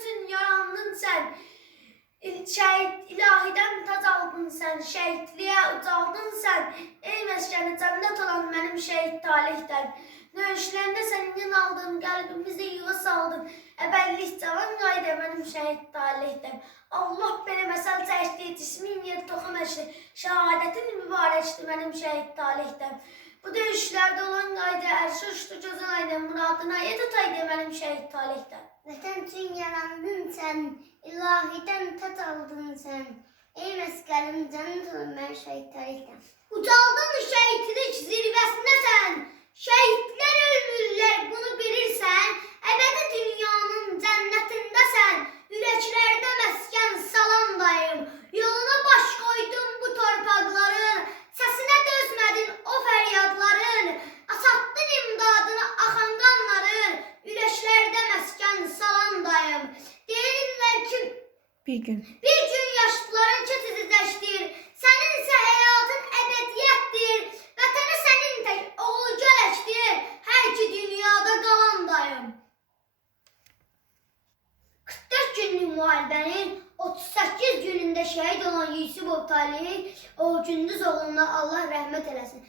üçün yarandın sən. Şəhid ilahiden tac aldın sən, şəhidliyə ucaldın sən. Ey məskəni cənnət olan mənim şəhid talihdən. Döyüşlərində sənin aldığın qəlbimizdə yuva saldın. Əbəllik cavan qayda mənim şəhid talihdən. Allah belə məsəl çəkdi, cismin yer toxum əşli. Şəhadətin mübarəkdir mənim şəhid talihdən. Bu döyüşlərdə olan gözəl ayda muradına yet tutaydı mənim şəhid talihdən. Vətən üçün yarandın sən, ilahiden tat aldın sən. Ey məskəlim cənnət olan mən şəhid tarixdən. Ucaldın şəhidlik zirvəsinə Bir gün. bir gün yaşlıların çetizləşdir. Sənin isə həyatın əbədiyyətdir. Vətəni sənin tək oğul gələkdir. Hər ki dünyada qalan dayım. 44 günlük müharibənin 38 günündə şəhid olan Yusuf Talihi o gündüz oğluna Allah rəhmət eləsin.